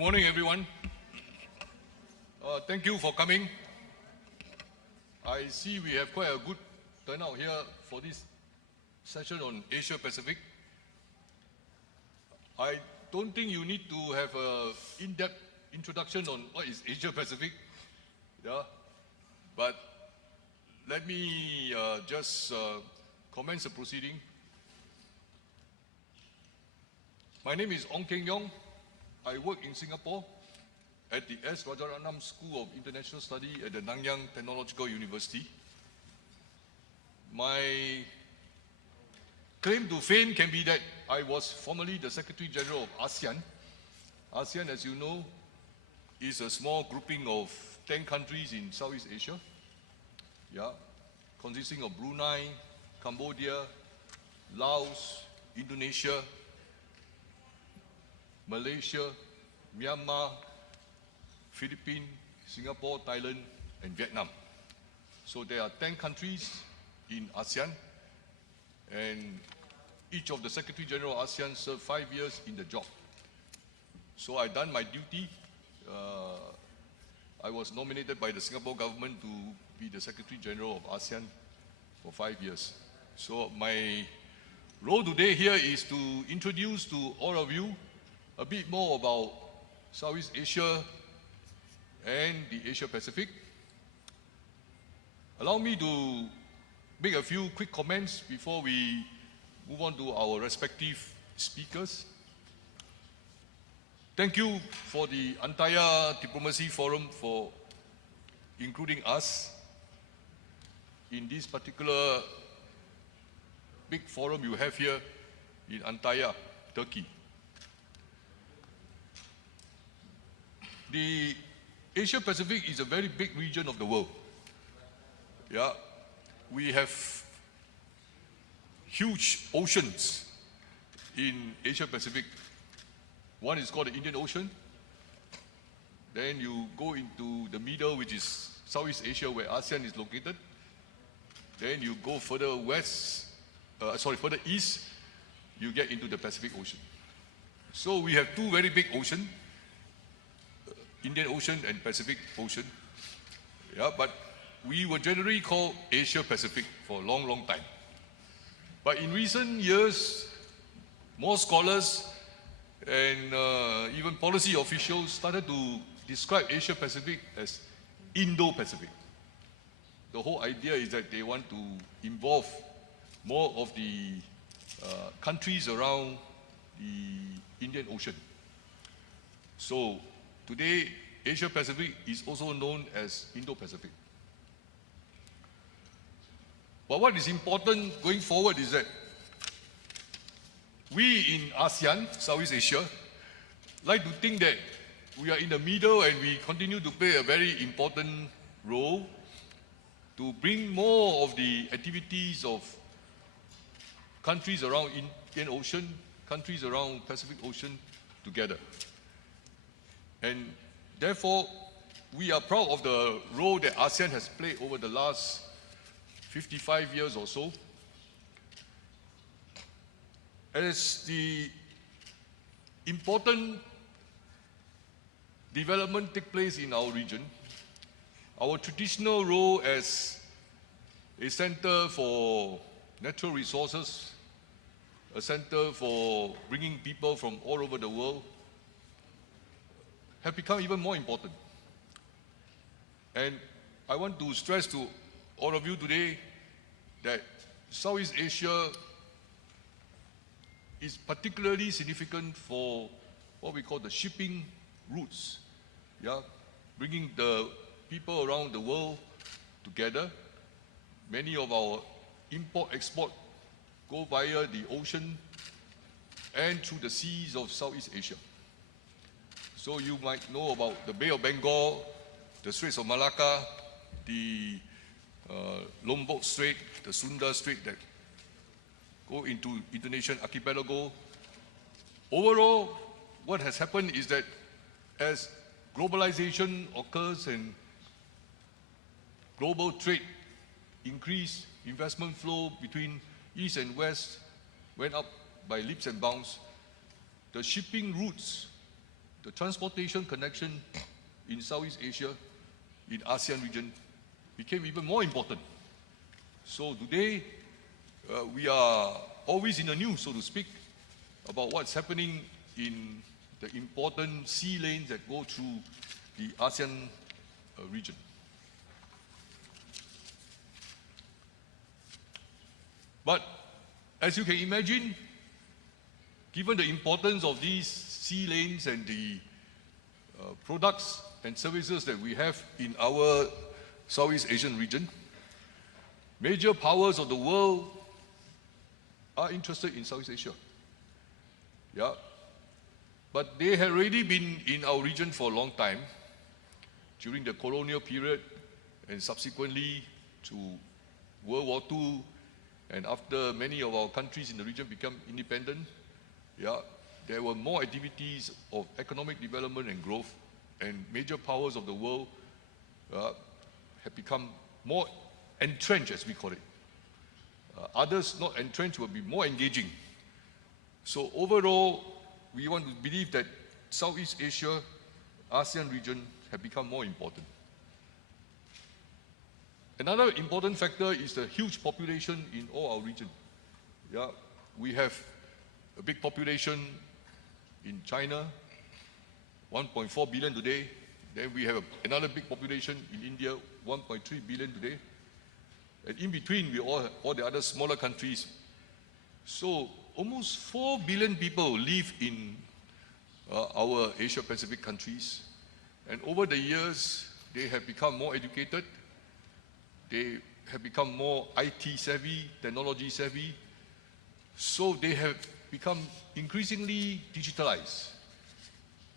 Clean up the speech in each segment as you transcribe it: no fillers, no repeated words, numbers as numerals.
Good morning, everyone. Thank you for coming. I see we have quite a good turnout here for this session on Asia-Pacific. I don't think you need to have an in-depth introduction on what is Asia-Pacific. Yeah? But let me just commence the proceeding. My name is Ong Keng Yong. I work in Singapore at the S. Rajaratnam School of International Study at the Nanyang Technological University. My claim to fame can be that I was formerly the Secretary General of ASEAN. ASEAN, as you know, is a small grouping of 10 countries in Southeast Asia, consisting of Brunei, Cambodia, Laos, Indonesia, Malaysia, Myanmar, Philippines, Singapore, Thailand, and Vietnam. So there are 10 countries in ASEAN, and each of the Secretary General of ASEAN served 5 years in the job. So I done my duty. I was nominated by the Singapore government to be the Secretary General of ASEAN for 5 years. So my role today here is to introduce to all of you a bit more about Southeast Asia and the Asia-Pacific. Allow me to make a few quick comments before we move on to our respective speakers. Thank you for the entire Diplomacy Forum for including us in this particular big forum you have here in Antalya, Turkey. The Asia-Pacific is a very big region of the world. We have huge oceans in Asia-Pacific. One is called the Indian Ocean. Then you go into the middle, which is Southeast Asia, where ASEAN is located. Then you go further further east, you get into the Pacific Ocean. So we have two very big oceans, Indian Ocean and Pacific Ocean. But we were generally called Asia-Pacific for a long, long time. But in recent years, more scholars and even policy officials started to describe Asia-Pacific as Indo-Pacific. The whole idea is that they want to involve more of the countries around the Indian Ocean. So today, Asia-Pacific is also known as Indo-Pacific. But what is important going forward is that we in ASEAN, Southeast Asia, like to think that we are in the middle and we continue to play a very important role to bring more of the activities of countries around Indian Ocean, countries around Pacific Ocean together. And therefore, we are proud of the role that ASEAN has played over the last 55 years or so. As the important development takes place in our region, our traditional role as a center for natural resources, a center for bringing people from all over the world, have become even more important. And I want to stress to all of you today that Southeast Asia is particularly significant for what we call the shipping routes, bringing the people around the world together. Many of our import-export go via the ocean and through the seas of Southeast Asia. So you might know about the Bay of Bengal, the Straits of Malacca, the Lombok Strait, the Sunda Strait that go into Indonesian archipelago. Overall, what has happened is that as globalization occurs and global trade increased, investment flow between East and West went up by leaps and bounds, the shipping routes the transportation connection in Southeast Asia, in ASEAN region, became even more important. So today, we are always in the news, so to speak, about what's happening in the important sea lanes that go through the ASEAN region. But as you can imagine, given the importance of these sea lanes and the products and services that we have in our Southeast Asian region, major powers of the world are interested in Southeast Asia. Yeah. But they had already been in our region for a long time, during the colonial period and subsequently to World War II, and after many of our countries in the region became independent, yeah, there were more activities of economic development and growth, and major powers of the world have become more entrenched, as we call it. Others not entrenched will be more engaging. So overall, we want to believe that Southeast Asia, ASEAN region have become more important. Another important factor is the huge population in all our region. Yeah, we have a big population in China, 1.4 billion today. Then we have another big population in India, 1.3 billion today. And in between, we all the other smaller countries. So almost 4 billion people live in our Asia-Pacific countries. And over the years, they have become more educated. They have become more IT savvy, technology savvy. So they have become increasingly digitalized.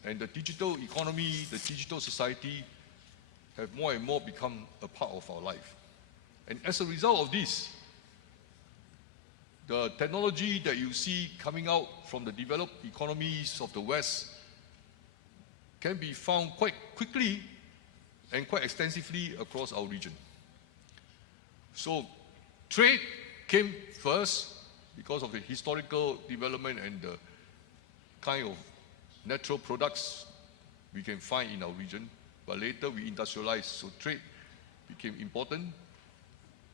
And the digital economy, the digital society have more and more become a part of our life. And as a result of this, the technology that you see coming out from the developed economies of the West can be found quite quickly and quite extensively across our region. So trade came first because of the historical development and the kind of natural products we can find in our region. But later we industrialized, so trade became important.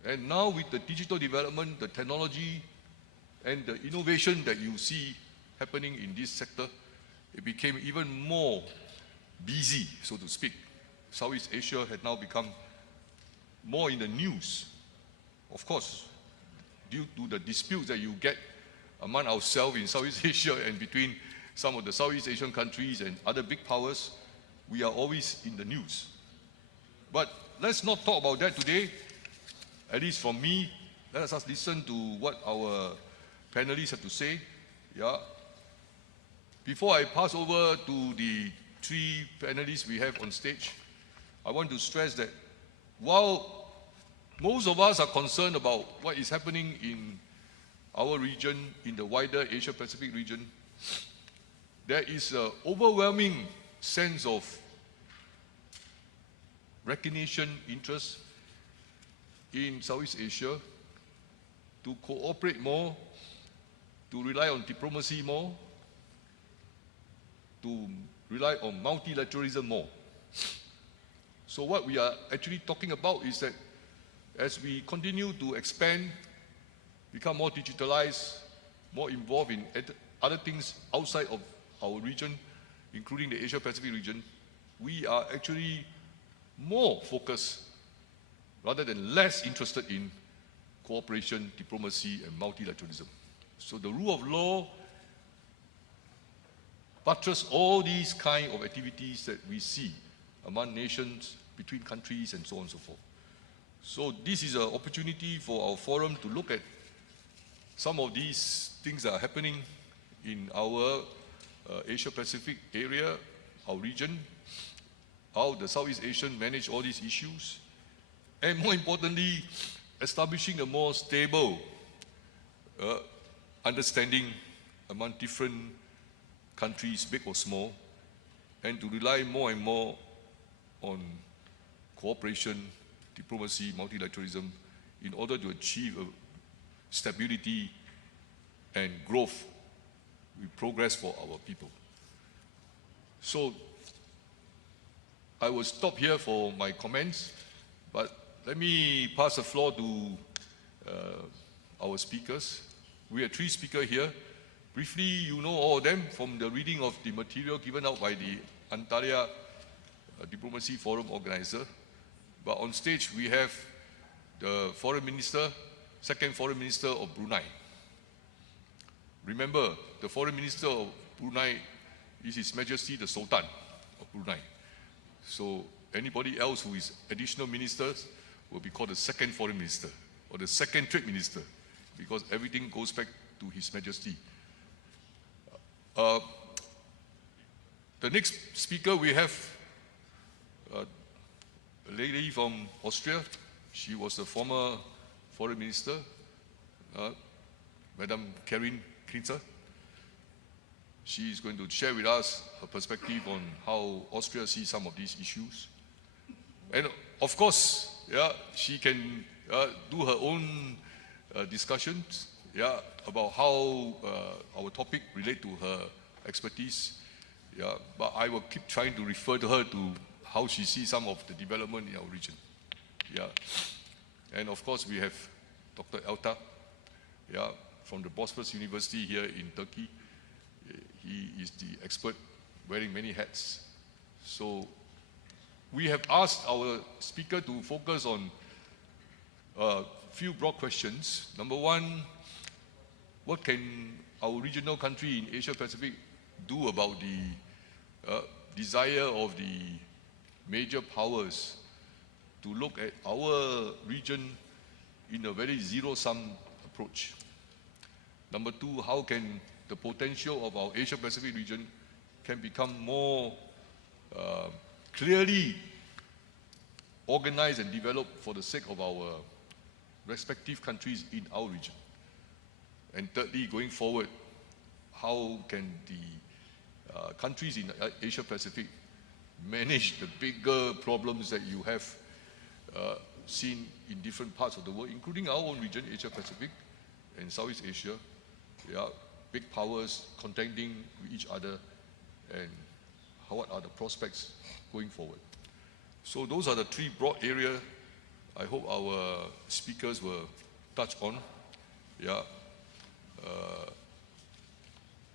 And now with the digital development, the technology, and the innovation that you see happening in this sector, it became even more busy, so to speak. Southeast Asia had now become more in the news. Of course, due to the disputes that you get among ourselves in Southeast Asia and between some of the Southeast Asian countries and other big powers, we are always in the news. But let's not talk about that today. At least from me, let us listen to what our panelists have to say. Yeah. Before I pass over to the three panelists we have on stage, I want to stress that while most of us are concerned about what is happening in our region, in the wider Asia-Pacific region, there is an overwhelming sense of recognition, interest in Southeast Asia to cooperate more, to rely on diplomacy more, to rely on multilateralism more. So what we are actually talking about is that as we continue to expand, become more digitalized, more involved in other things outside of our region, including the Asia-Pacific region, we are actually more focused rather than less interested in cooperation, diplomacy, and multilateralism. So the rule of law buttress all these kind of activities that we see among nations, between countries, and so on and so forth. So this is an opportunity for our forum to look at some of these things that are happening in our Asia-Pacific area, our region, how the Southeast Asian manage all these issues, and more importantly, establishing a more stable understanding among different countries, big or small, and to rely more and more on cooperation, diplomacy, multilateralism, in order to achieve stability and growth with progress for our people. So I will stop here for my comments, but let me pass the floor to our speakers. We have 3 speakers here. Briefly, you know all of them from the reading of the material given out by the Antalya Diplomacy Forum organizer. But on stage, we have the Foreign Minister, Second Foreign Minister of Brunei. Remember, the Foreign Minister of Brunei is His Majesty the Sultan of Brunei. So anybody else who is additional ministers will be called the Second Foreign Minister or the Second Trade Minister, because everything goes back to His Majesty. The next speaker, we have a lady from Austria. She was the former Foreign Minister, Madam Karin Kritzer. She is going to share with us her perspective on how Austria sees some of these issues. And of course, she can do her own discussions about how our topic relate to her expertise. But I will keep trying to refer to her to how she sees some of the development in our region. And of course, we have Dr. Elta, from the Bosphorus University here in Turkey. He is the expert, wearing many hats. So we have asked our speaker to focus on a few broad questions. Number one, what can our regional country in Asia-Pacific do about the desire of the major powers to look at our region in a very zero-sum approach? Number two, how can the potential of our Asia-Pacific region can become more clearly organized and developed for the sake of our respective countries in our region? And thirdly, going forward, how can the countries in Asia-Pacific manage the bigger problems that you have seen in different parts of the world, including our own region, Asia-Pacific and Southeast Asia? Big powers contending with each other, and what are the prospects going forward? So those are the 3 broad areas I hope our speakers will touch on.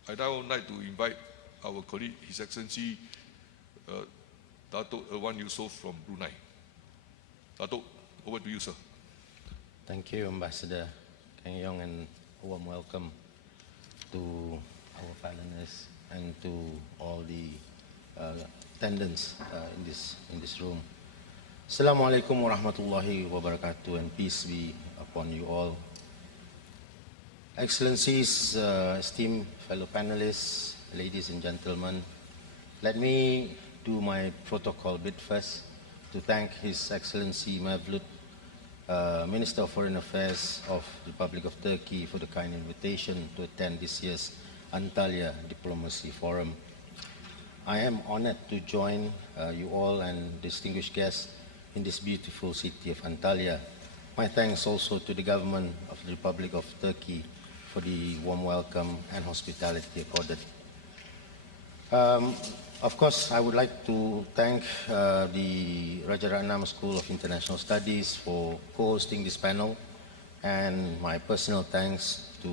I'd now like to invite our colleague, His Excellency Datuk Irwan Yusof from Brunei. Datuk, over to you, sir. Thank you, Ambassador Kang Yong, and a warm welcome to our panelists and to all the attendants in this room. Assalamu alaikum wa rahmatullahi wa barakatuh, and peace be upon you all. Excellencies, esteemed fellow panelists, ladies and gentlemen, let me do my protocol bit first to thank His Excellency Mevlut, Minister of Foreign Affairs of the Republic of Turkey, for the kind invitation to attend this year's Antalya Diplomacy Forum. I am honored to join you all and distinguished guests in this beautiful city of Antalya. My thanks also to the government of the Republic of Turkey for the warm welcome and hospitality accorded. Of course, I would like to thank the Rajaratnam School of International Studies for co-hosting this panel, and my personal thanks to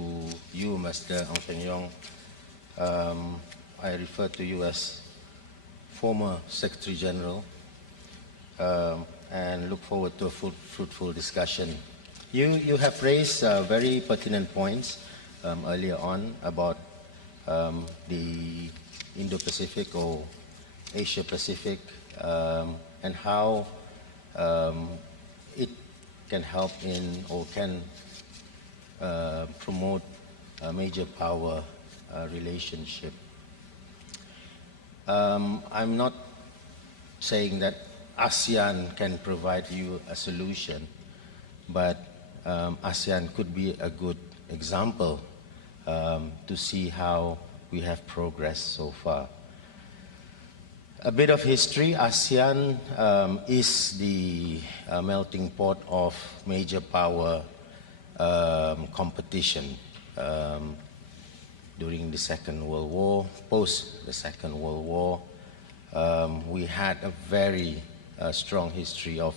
you, Mr. Ong Peng Yong. I refer to you as former Secretary General, and look forward to a fruitful discussion. You have raised very pertinent points earlier on about the Indo-Pacific or Asia-Pacific, and how it can help in or can promote a major power relationship. I'm not saying that ASEAN can provide you a solution, but ASEAN could be a good example to see how we have progressed so far. A bit of history: ASEAN is the melting pot of major power competition during the Second World War, post the Second World War. we had a very strong history of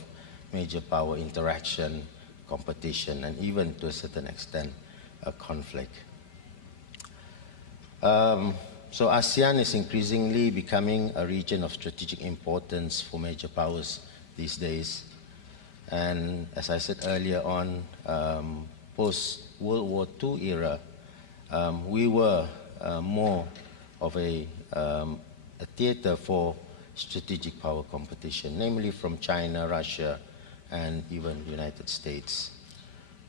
major power interaction, competition, and even to a certain extent, a conflict. So ASEAN is increasingly becoming a region of strategic importance for major powers these days. And as I said earlier on, post-World War II era, we were more of a theater for strategic power competition, namely from China, Russia, and even the United States.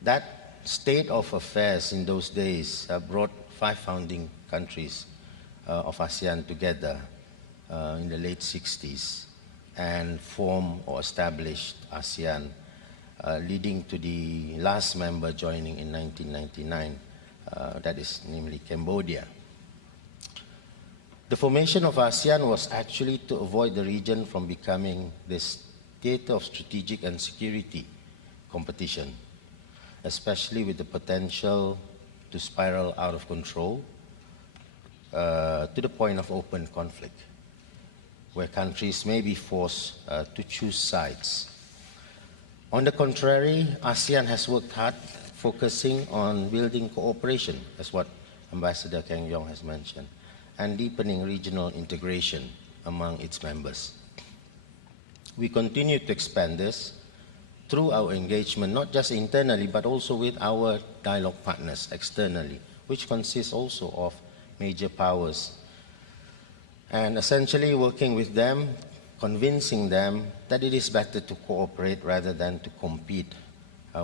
That state of affairs in those days brought 5 founding countries of ASEAN together in the late 60s and formed or established ASEAN, leading to the last member joining in 1999, that is namely Cambodia. The formation of ASEAN was actually to avoid the region from becoming this theater of strategic and security competition, especially with the potential to spiral out of control to the point of open conflict, where countries may be forced to choose sides. On the contrary, ASEAN has worked hard focusing on building cooperation, as what Ambassador Kang Yong has mentioned, and deepening regional integration among its members. We continue to expand this through our engagement, not just internally, but also with our dialogue partners externally, which consists also of major powers, and essentially working with them, convincing them that it is better to cooperate rather than to compete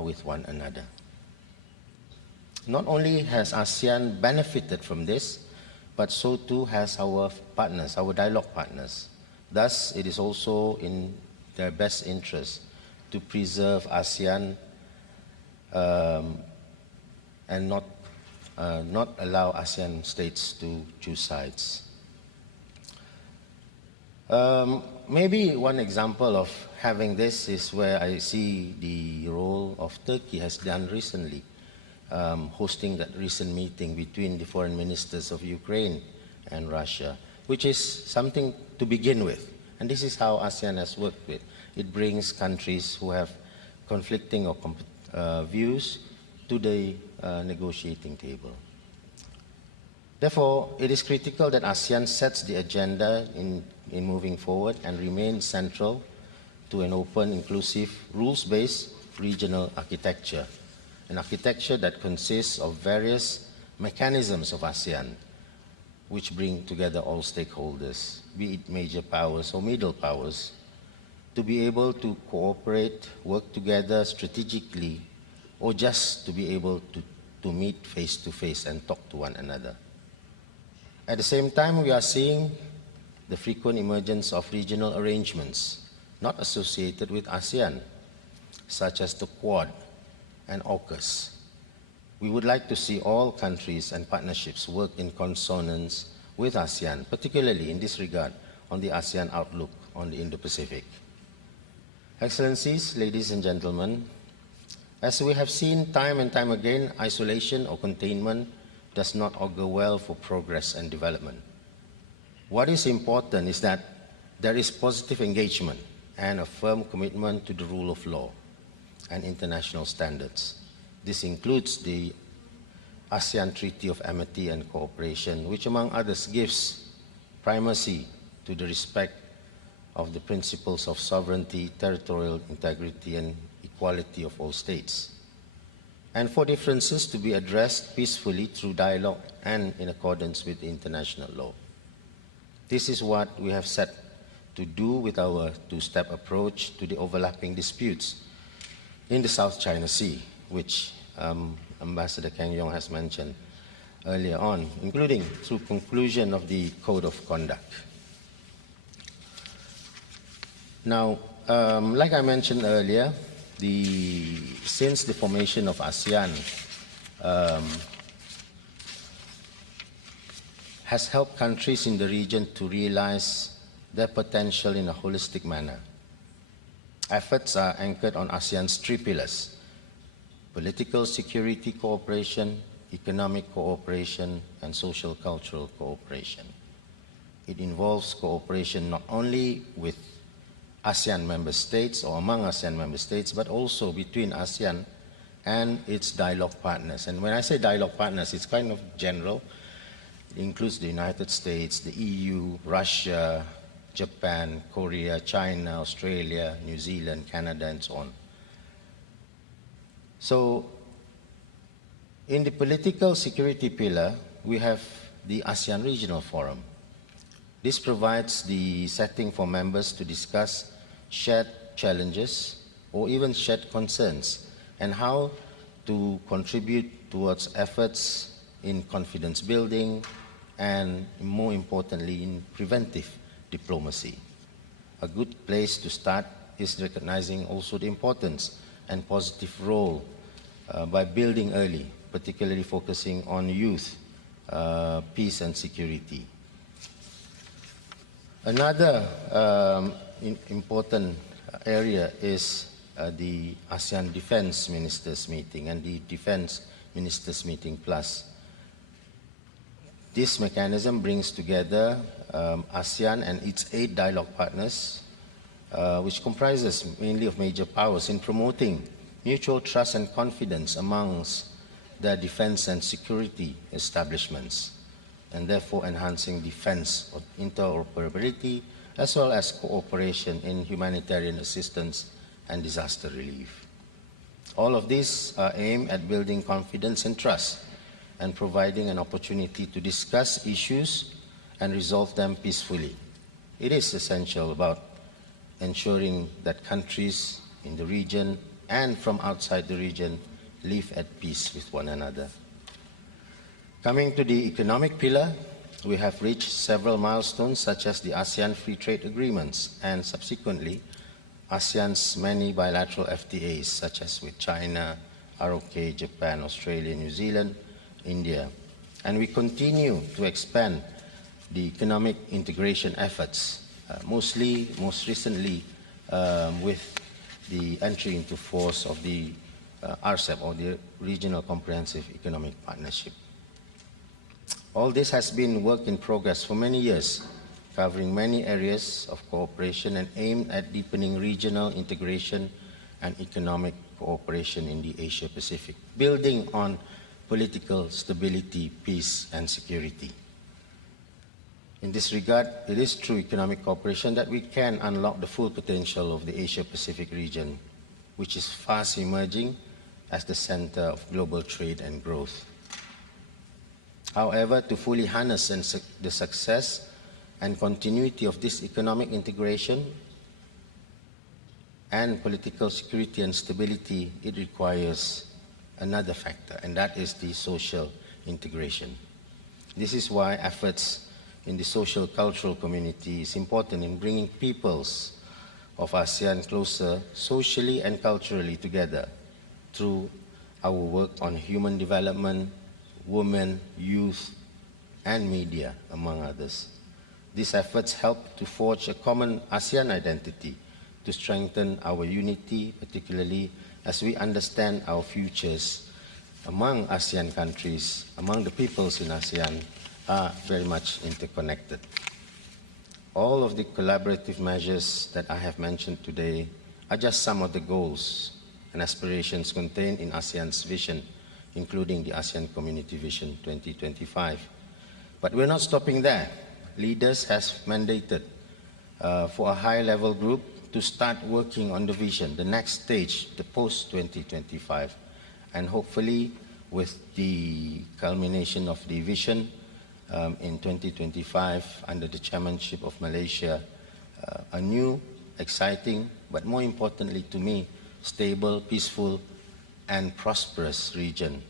with one another. Not only has ASEAN benefited from this, but so too has our partners, our dialogue partners. Thus, it is also in their best interest to preserve ASEAN and not allow ASEAN states to choose sides. Maybe one example of having this is where I see the role of Turkey has done recently, hosting that recent meeting between the foreign ministers of Ukraine and Russia, which is something to begin with. And this is how ASEAN has worked with. It brings countries who have conflicting or views to the negotiating table. Therefore, it is critical that ASEAN sets the agenda in moving forward and remains central to an open, inclusive, rules-based regional architecture, an architecture that consists of various mechanisms of ASEAN, which bring together all stakeholders, be it major powers or middle powers, to be able to cooperate, work together strategically, or just to be able to meet face-to-face and talk to one another. At the same time, we are seeing the frequent emergence of regional arrangements not associated with ASEAN, such as the Quad and AUKUS. We would like to see all countries and partnerships work in consonance with ASEAN, particularly in this regard on the ASEAN outlook on the Indo-Pacific. Excellencies, ladies and gentlemen, as we have seen time and time again, isolation or containment does not augur well for progress and development. What is important is that there is positive engagement and a firm commitment to the rule of law and international standards. This includes the ASEAN Treaty of Amity and Cooperation, which among others gives primacy to the respect of the principles of sovereignty, territorial integrity, and equality of all states, and for differences to be addressed peacefully through dialogue and in accordance with international law. This is what we have set to do with our two-step approach to the overlapping disputes in the South China Sea, which Ambassador Kang Yong has mentioned earlier on, including through conclusion of the Code of Conduct. Now, like I mentioned earlier, since the formation of ASEAN has helped countries in the region to realize their potential in a holistic manner. Efforts are anchored on ASEAN's 3 pillars: political security cooperation, economic cooperation, and social cultural cooperation. it involves cooperation not only with ASEAN member states or among ASEAN member states, but also between ASEAN and its dialogue partners. And when I say dialogue partners, it's kind of general. It includes the United States, the EU, Russia, Japan, Korea, China, Australia, New Zealand, Canada, and so on. So, in the political security pillar, we have the ASEAN Regional Forum. This provides the setting for members to discuss shared challenges or even shared concerns and how to contribute towards efforts in confidence building and, more importantly, in preventive diplomacy. A good place to start is recognizing also the importance and positive role by building early, particularly focusing on youth, peace and security. Another important area is the ASEAN Defense Ministers Meeting and the Defense Ministers Meeting Plus. This mechanism brings together ASEAN and its 8 dialogue partners, which comprises mainly of major powers, in promoting mutual trust and confidence amongst their defense and security establishments, and therefore enhancing defense interoperability as well as cooperation in humanitarian assistance and disaster relief. All of these are aimed at building confidence and trust and providing an opportunity to discuss issues and resolve them peacefully. It is essential about ensuring that countries in the region and from outside the region live at peace with one another. Coming to the economic pillar, we have reached several milestones such as the ASEAN Free Trade Agreements and subsequently ASEAN's many bilateral FTAs such as with China, ROK, Japan, Australia, New Zealand, India. And we continue to expand the economic integration efforts, most recently with the entry into force of the RCEP, or the Regional Comprehensive Economic Partnership. All this has been work in progress for many years, covering many areas of cooperation and aimed at deepening regional integration and economic cooperation in the Asia-Pacific, building on political stability, peace, and security. In this regard, it is through economic cooperation that we can unlock the full potential of the Asia-Pacific region, which is fast emerging as the center of global trade and growth. However, to fully harness the success and continuity of this economic integration and political security and stability, it requires another factor, and that is the social integration. This is why efforts in the social cultural community is important in bringing peoples of ASEAN closer socially and culturally together through our work on human development, women, youth, and media, among others. These efforts help to forge a common ASEAN identity to strengthen our unity, particularly as we understand our futures among ASEAN countries, among the peoples in ASEAN, are very much interconnected. All of the collaborative measures that I have mentioned today are just some of the goals and aspirations contained in ASEAN's vision, including the ASEAN Community Vision 2025. But we're not stopping there. Leaders have mandated for a high-level group to start working on the vision, the next stage, the post-2025. And hopefully, with the culmination of the vision in 2025, under the chairmanship of Malaysia, a new, exciting, but more importantly to me, stable, peaceful, and prosperous region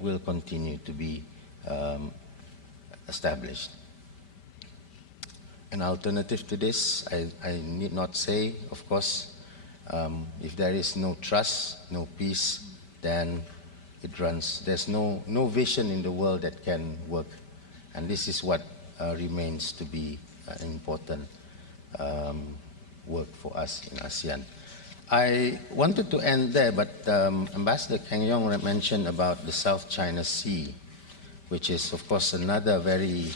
will continue to be established. An alternative to this, I need not say, of course, if there is no trust, no peace, then there's no vision in the world that can work. And this is what remains to be an important work for us in ASEAN. I wanted to end there, but Ambassador Kang Yong mentioned about the South China Sea, which is, of course, another very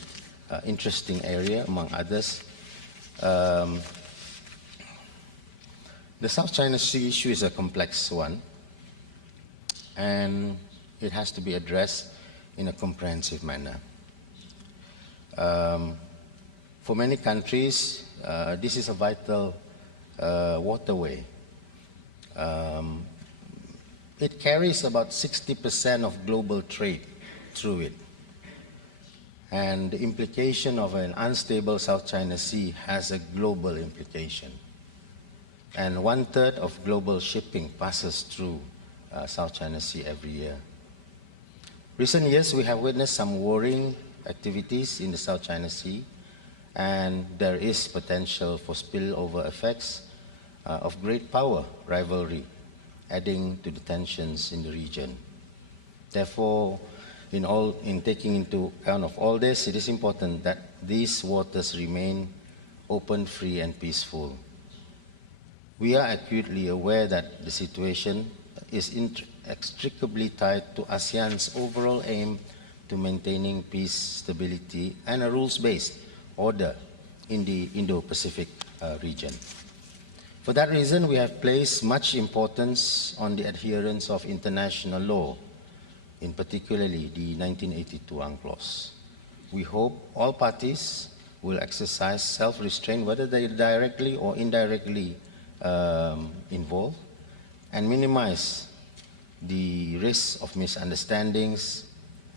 interesting area, among others. The South China Sea issue is a complex one, and it has to be addressed in a comprehensive manner. For many countries, this is a vital waterway. It carries about 60% of global trade through it. And the implication of an unstable South China Sea has a global implication. And 1/3 of global shipping passes through South China Sea every year. Recent years, we have witnessed some worrying activities in the South China Sea, and there is potential for spillover effects of great power rivalry, adding to the tensions in the region. Therefore, in taking into account of all this, it is important that these waters remain open, free, and peaceful. We are acutely aware that the situation is inextricably tied to ASEAN's overall aim to maintaining peace, stability, and a rules-based order in the Indo-Pacific region. For that reason, we have placed much importance on the adherence of international law, in particularly the 1982 UNCLOS. We hope all parties will exercise self-restraint, whether they are directly or indirectly involved, and minimize the risk of misunderstandings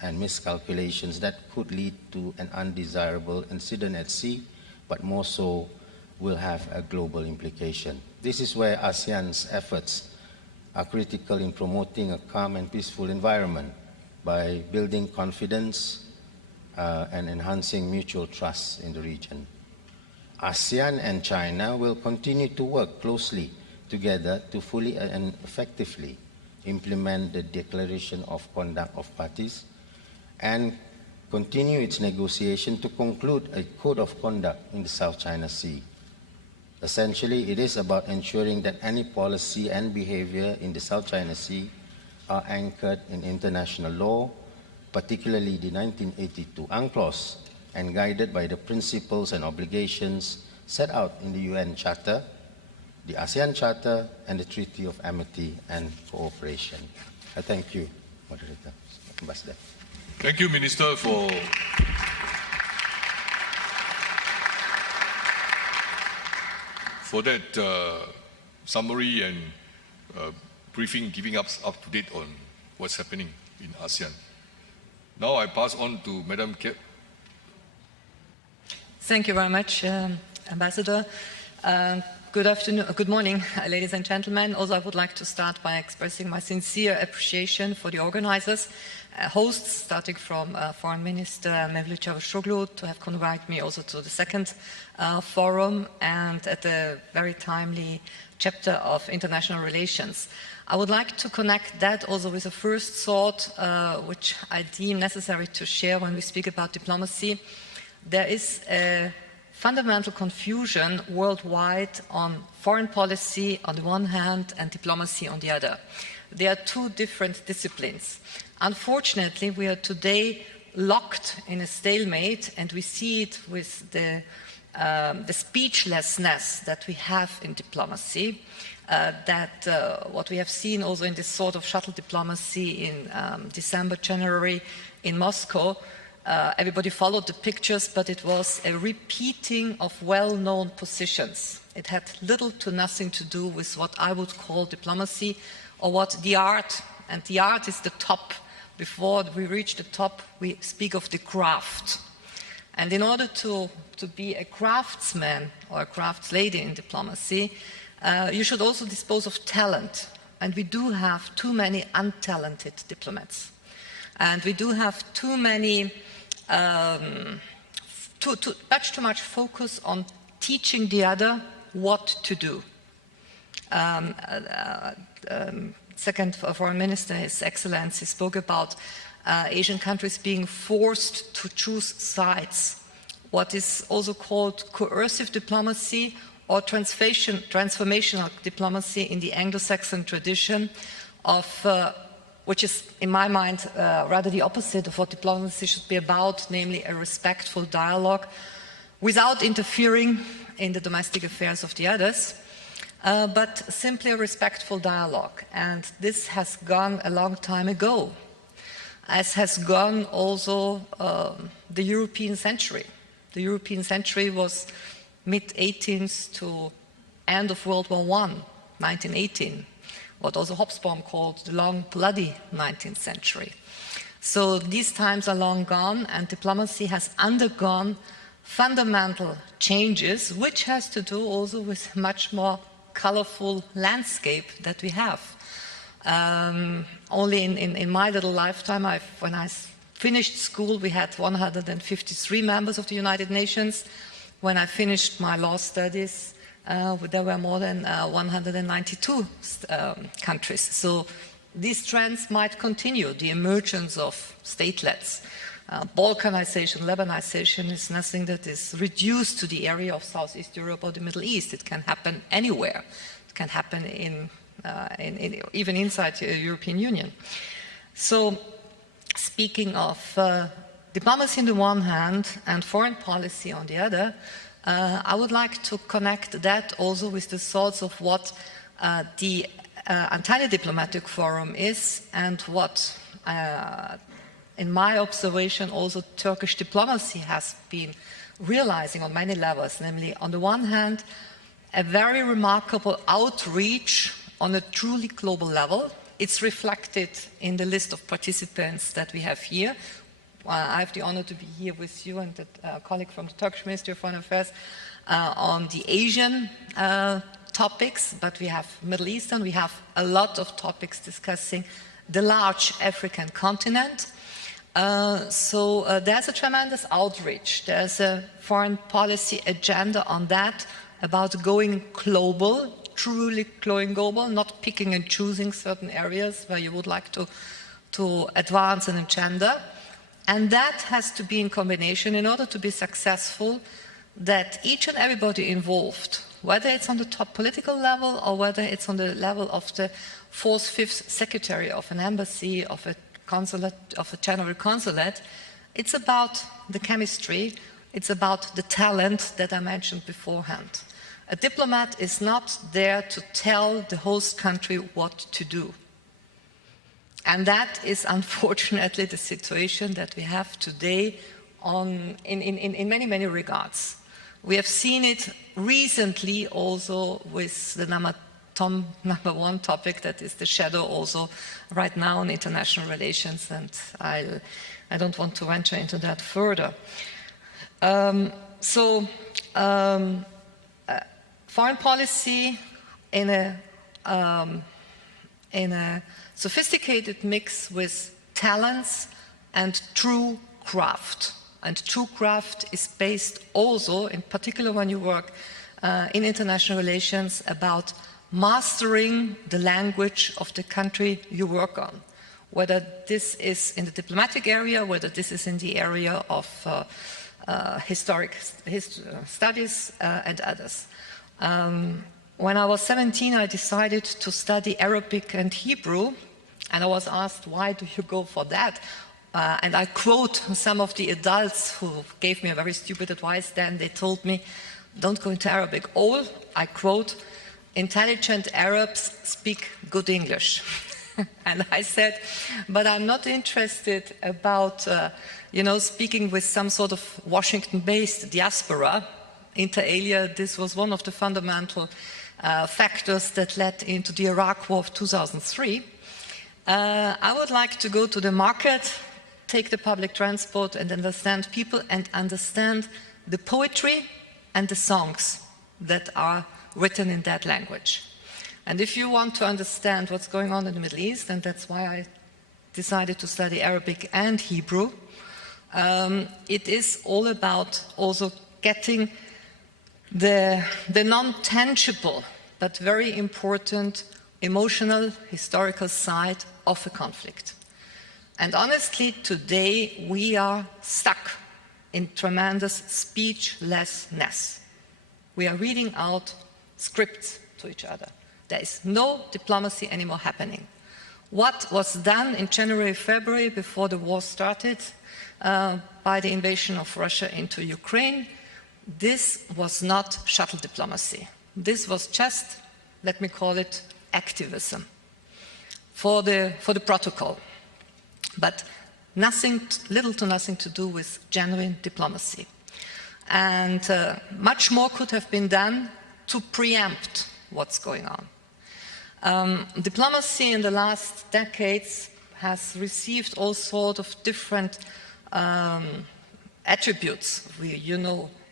and miscalculations that could lead to an undesirable incident at sea, but more so will have a global implication. This is where ASEAN's efforts are critical in promoting a calm and peaceful environment by building confidence and enhancing mutual trust in the region. ASEAN and China will continue to work closely together to fully and effectively implement the Declaration of Conduct of Parties and continue its negotiation to conclude a code of conduct in the South China Sea. Essentially, it is about ensuring that any policy and behavior in the South China Sea are anchored in international law, particularly the 1982 UNCLOS, and guided by the principles and obligations set out in the UN Charter, the ASEAN Charter, and the Treaty of Amity and Cooperation. I thank you, Moderator, Ambassador. Thank you, Minister, for that summary and briefing, giving us up to date on what's happening in ASEAN. Now I pass on to Madam Kep. Thank you very much, Ambassador. Good morning, ladies and gentlemen. Also, I would like to start by expressing my sincere appreciation for the organizers, hosts, starting from Foreign Minister Mevlut Cavusoglu, to have convened me also to the second forum, and at a very timely chapter of international relations. I would like to connect that also with a first thought, which I deem necessary to share when we speak about diplomacy. There is a fundamental confusion worldwide on foreign policy on the one hand and diplomacy on the other. They are two different disciplines. Unfortunately, we are today locked in a stalemate, and we see it with the speechlessness that we have in diplomacy, what we have seen also in this sort of shuttle diplomacy in December, January in Moscow. Everybody followed the pictures, but it was a repeating of well-known positions. It had little to nothing to do with what I would call diplomacy, or what the art, and the art is the top. Before we reach the top, we speak of the craft. And in order to be a craftsman or a crafts-lady in diplomacy, you should also dispose of talent. And we do have too many untalented diplomats. And we do have too many, much too much focus on teaching the other what to do. Second Foreign Minister, His Excellency, spoke about Asian countries being forced to choose sides, what is also called coercive diplomacy or transformational diplomacy in the Anglo-Saxon tradition of which is, in my mind, rather the opposite of what diplomacy should be about, namely a respectful dialogue without interfering in the domestic affairs of the others, but simply a respectful dialogue. And this has gone a long time ago, as has gone also the European century. The European century was mid-18th to end of World War I, 1918, what also Hobsbawm called the long, bloody 19th century. So these times are long gone, and diplomacy has undergone fundamental changes, which has to do also with much more colorful landscape that we have. Only in my little lifetime, when I finished school, we had 153 members of the United Nations. When I finished my law studies, there were more than 192 countries. So these trends might continue. The emergence of statelets, Balkanization, Lebanization is nothing that is reduced to the area of Southeast Europe or the Middle East. It can happen anywhere. It can happen even inside the European Union. So speaking of diplomacy on the one hand and foreign policy on the other, I would like to connect that also with the thoughts of what the Antalya Diplomatic Forum is, and what, in my observation, also Turkish diplomacy has been realizing on many levels, namely, on the one hand, a very remarkable outreach on a truly global level. It's reflected in the list of participants that we have here. I have the honor to be here with you and a colleague from the Turkish Ministry of Foreign Affairs on the Asian topics, but we have Middle Eastern, we have a lot of topics discussing the large African continent. So there's a tremendous outreach. There's a foreign policy agenda on that about going global, truly going global, not picking and choosing certain areas where you would like to advance an agenda. And that has to be in combination in order to be successful, that each and everybody involved, whether it's on the top political level or whether it's on the level of the 4th, 5th secretary of an embassy, of a consulate, of a general consulate, it's about the chemistry, it's about the talent that I mentioned beforehand. A diplomat is not there to tell the host country what to do. And that is unfortunately the situation that we have today in many, many regards. We have seen it recently also with the number one topic, that is the shadow also right now in international relations, and I don't want to venture into that further. Foreign policy in a sophisticated mix with talents and true craft. And true craft is based also, in particular when you work in international relations, about mastering the language of the country you work on. Whether this is in the diplomatic area, whether this is in the area of historic studies and others. When I was 17, I decided to study Arabic and Hebrew, and I was asked, why do you go for that? And I quote some of the adults who gave me a very stupid advice then. They told me, don't go into Arabic. All, I quote, intelligent Arabs speak good English. And I said, but I'm not interested about, speaking with some sort of Washington-based diaspora. Inter alia, this was one of the fundamental factors that led into the Iraq War of 2003. I would like to go to the market, take the public transport and understand people and understand the poetry and the songs that are written in that language. And if you want to understand what's going on in the Middle East, and that's why I decided to study Arabic and Hebrew, it is all about also getting the non-tangible but very important emotional, historical side of a conflict. And honestly, today we are stuck in tremendous speechlessness. We are reading out scripts to each other. There is no diplomacy anymore happening. What was done in January, February, before the war started, by the invasion of Russia into Ukraine, this was not shuttle diplomacy. This was just, let me call it, activism for the protocol, but little to nothing to do with genuine diplomacy. And much more could have been done to preempt what's going on. Diplomacy in the last decades has received all sorts of different attributes.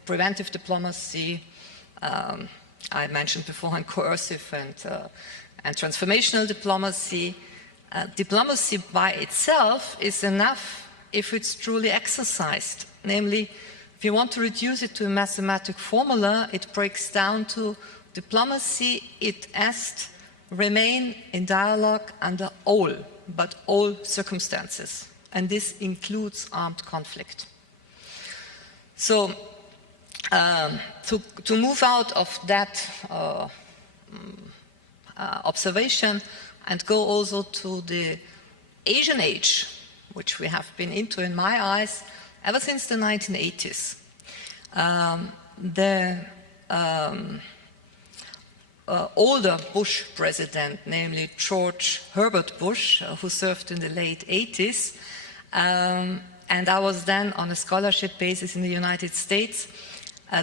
Preventive diplomacy, I mentioned before, coercive and transformational diplomacy. Diplomacy by itself is enough if it's truly exercised. Namely, if you want to reduce it to a mathematical formula, it breaks down to diplomacy, it has to remain in dialogue under all circumstances. And this includes armed conflict. So, to move out of that observation and go also to the Asian age, which we have been into in my eyes ever since the 1980s. The older Bush president, namely George Herbert Bush, who served in the late 80s, and I was then on a scholarship basis in the United States.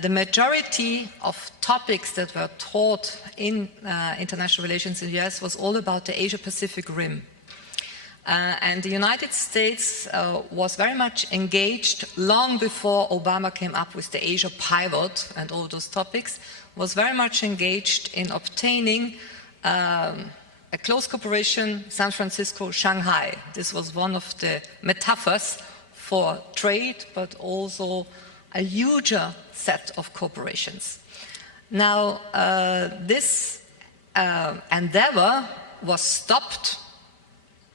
The majority of topics that were taught in international relations in the US was all about the Asia-Pacific Rim. And the United States was very much engaged long before Obama came up with the Asia pivot and all those topics, was very much engaged in obtaining a close cooperation, San Francisco, Shanghai. This was one of the metaphors for trade, but also a huger set of corporations. Now, this endeavor was stopped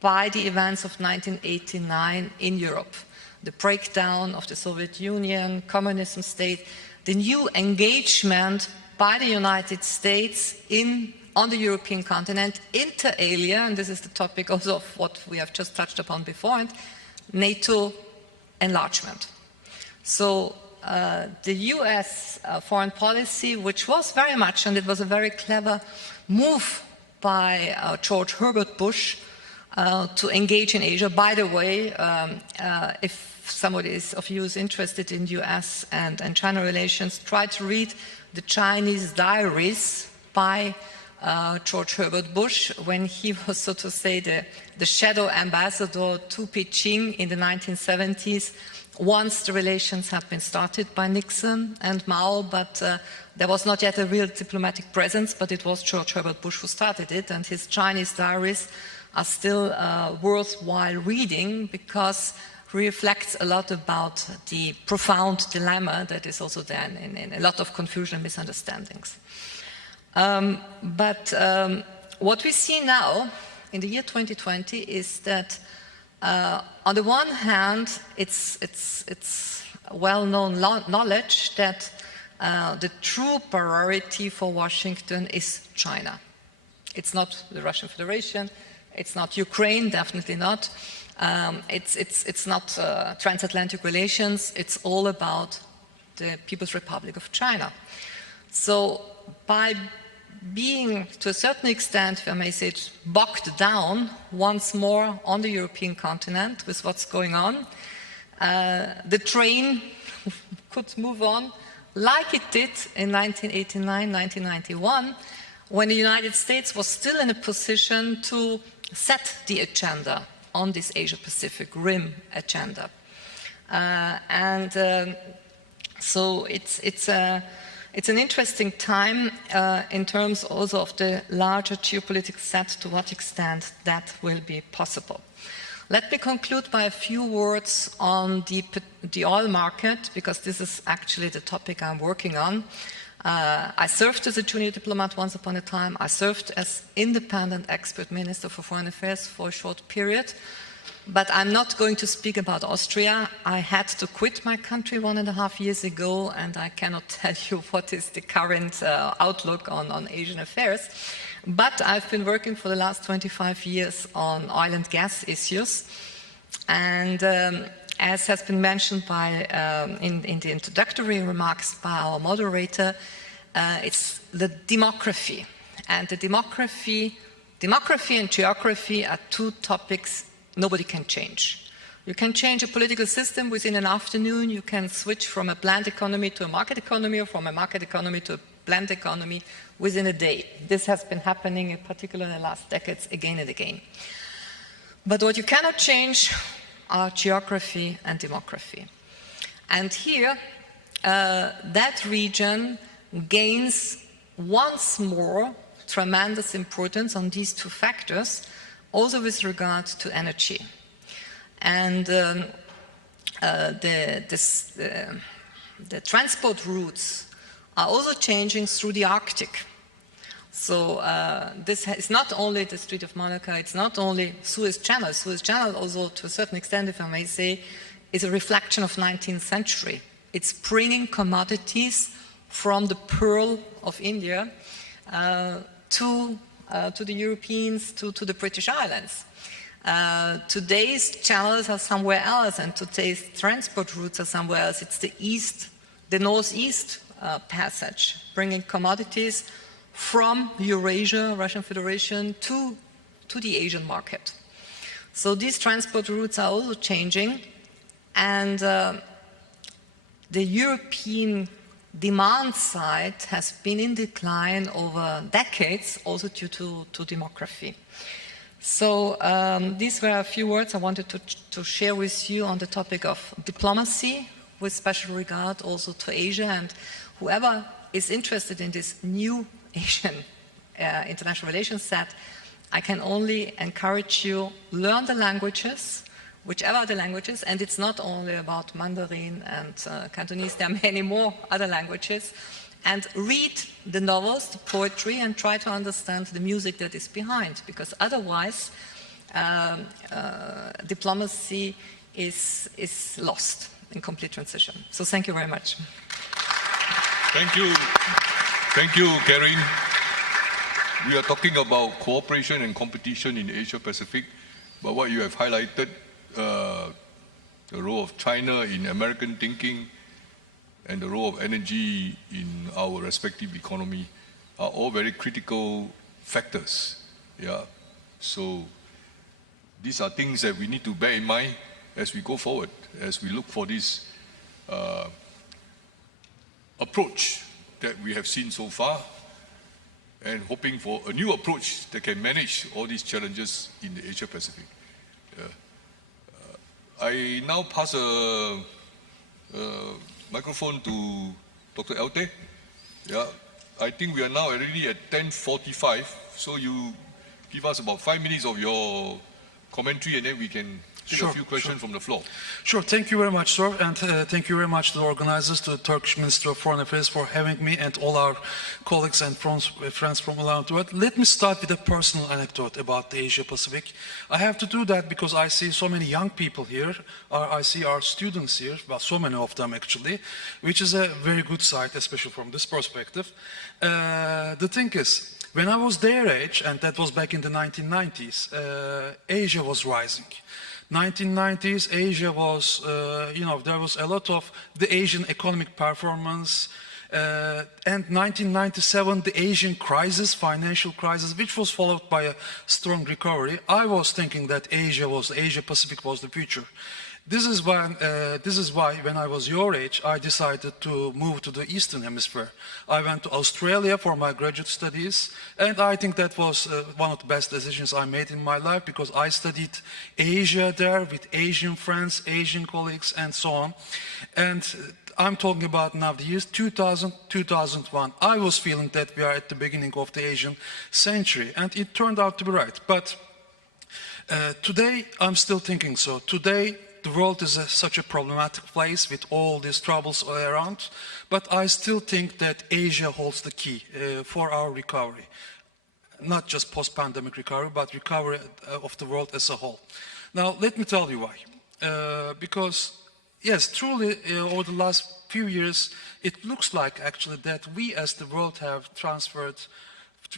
by the events of 1989 in Europe. The breakdown of the Soviet Union, communism state, the new engagement by the United States on the European continent, inter alia, and this is the topic also of what we have just touched upon before, and NATO enlargement. So the US foreign policy, which was very much, and it was a very clever move by George Herbert Bush to engage in Asia. By the way, if somebody of you is interested in US and China relations, try to read the Chinese diaries by George Herbert Bush when he was, so to say, the shadow ambassador to Beijing in the 1970s. Once the relations had been started by Nixon and Mao, but there was not yet a real diplomatic presence, but it was George Herbert Bush who started it, and his Chinese diaries are still worthwhile reading because he reflects a lot about the profound dilemma that is also there in a lot of confusion and misunderstandings. But what we see now in the year 2020 is that on the one hand, it's well-known knowledge that the true priority for Washington is China. It's not the Russian Federation, it's not Ukraine, definitely not. It's not transatlantic relations, it's all about the People's Republic of China. So by being, to a certain extent, if I may say it, bogged down once more on the European continent with what's going on, the train could move on like it did in 1989, 1991, when the United States was still in a position to set the agenda on this Asia-Pacific Rim agenda. So it's an interesting time in terms also of the larger geopolitical set, to what extent that will be possible. Let me conclude by a few words on the oil market, because this is actually the topic I'm working on. I served as a junior diplomat once upon a time. I served as independent expert minister for foreign affairs for a short period. But I'm not going to speak about Austria. I had to quit my country 1.5 years ago, and I cannot tell you what is the current outlook on Asian affairs. But I've been working for the last 25 years on oil and gas issues. And as has been mentioned by, in the introductory remarks by our moderator, it's the demography. And the demography and geography are two topics nobody can change. You can change a political system within an afternoon. You can switch from a planned economy to a market economy, or from a market economy to a planned economy within a day. This has been happening, in particular in the last decades, again and again. But what you cannot change are geography and demography. And here, that region gains once more tremendous importance on these two factors, also with regard to energy. And the transport routes are also changing through the Arctic. So this is not only the Strait of Malacca, it's not only Suez Channel. Suez Channel also, to a certain extent, if I may say, is a reflection of 19th century. It's bringing commodities from the Pearl of India to the Europeans, to the British Islands. Today's channels are somewhere else, and today's transport routes are somewhere else. It's the northeast passage, bringing commodities from Eurasia, Russian Federation, to the Asian market. So these transport routes are also changing, and the European demand side has been in decline over decades, also due to demography. So these were a few words I wanted to share with you on the topic of diplomacy, with special regard also to Asia. And whoever is interested in this new Asian international relations set, I can only encourage you, learn the languages, whichever are the languages, and it's not only about Mandarin and Cantonese, there are many more other languages, and read the novels, the poetry, and try to understand the music that is behind, because otherwise diplomacy is lost in complete transition. So thank you very much. Thank you. Thank you, Karen. We are talking about cooperation and competition in Asia-Pacific, but what you have highlighted, the role of China in American thinking and the role of energy in our respective economy are all very critical factors. Yeah. So these are things that we need to bear in mind as we go forward, as we look for this approach that we have seen so far, and hoping for a new approach that can manage all these challenges in the Asia-Pacific. I now pass a microphone to Dr. Elte. Yeah, I think we are now already at 10:45, so you give us about 5 minutes of your commentary, and then we can take a few questions from the floor. Sure, thank you very much, sir, and thank you very much to the organizers, to the Turkish Ministry of Foreign Affairs for having me, and all our colleagues and friends from around the world. Let me start with a personal anecdote about the Asia-Pacific. I have to do that because I see so many young people here, I see our students here, well, so many of them actually, which is a very good sight, especially from this perspective. The thing is, when I was their age, and that was back in the 1990s, Asia was rising. 1990s, Asia was, there was a lot of the Asian economic performance, and 1997, the Asian crisis, financial crisis, which was followed by a strong recovery. I was thinking that Asia-Pacific was the future. This is why when I was your age, I decided to move to the Eastern Hemisphere. I went to Australia for my graduate studies, and I think that was one of the best decisions I made in my life, because I studied Asia there with Asian friends, Asian colleagues, and so on. And I'm talking about now the years 2000, 2001. I was feeling that we are at the beginning of the Asian century, and it turned out to be right. But today, I'm still thinking so. Today, the world is such a problematic place with all these troubles all around, but I still think that Asia holds the key for our recovery. Not just post-pandemic recovery, but recovery of the world as a whole. Now, let me tell you why. Because, yes, truly, over the last few years, it looks like actually that we as the world have transferred